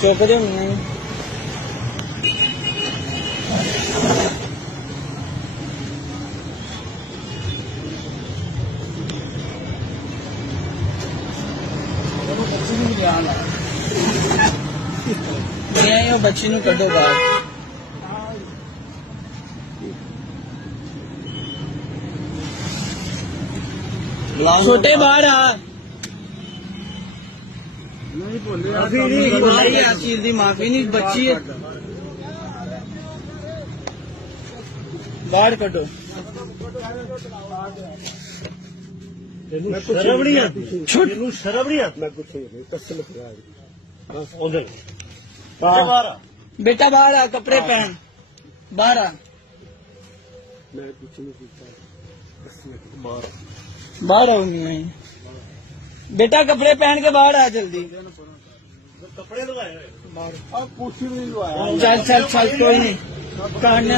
चुकते होंगे बच्ची नूं कड्डो बाहर। छोटे बाहर आ चीज की माफी नहीं बच्ची बाहर कड्डो। शर्म नहीं आती शर्म नहीं आती मैं कुछ बेटा बाहर आ कपड़े पहन बाहर आ मैं कुछ नहीं बाहर आओ नहीं बेटा कपड़े पहन के बाहर आ जल्दी कपड़े लगाए पूछी भी नहीं लगाया चल चल चल कोई नहीं काटना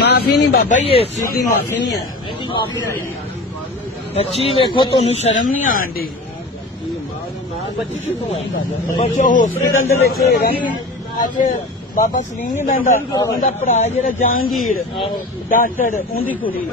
माफी नहीं बाबा ये चीज की माफी नहीं है बच्ची वेखो तुहानू शर्म नहीं आन दी बच्चा हॉस्पिटल दे विच होएगा अज बाबा सलीम नहीं बंदा उनका भरा जेहड़ा जहांगीर डॉक्टर उनकी कुड़ी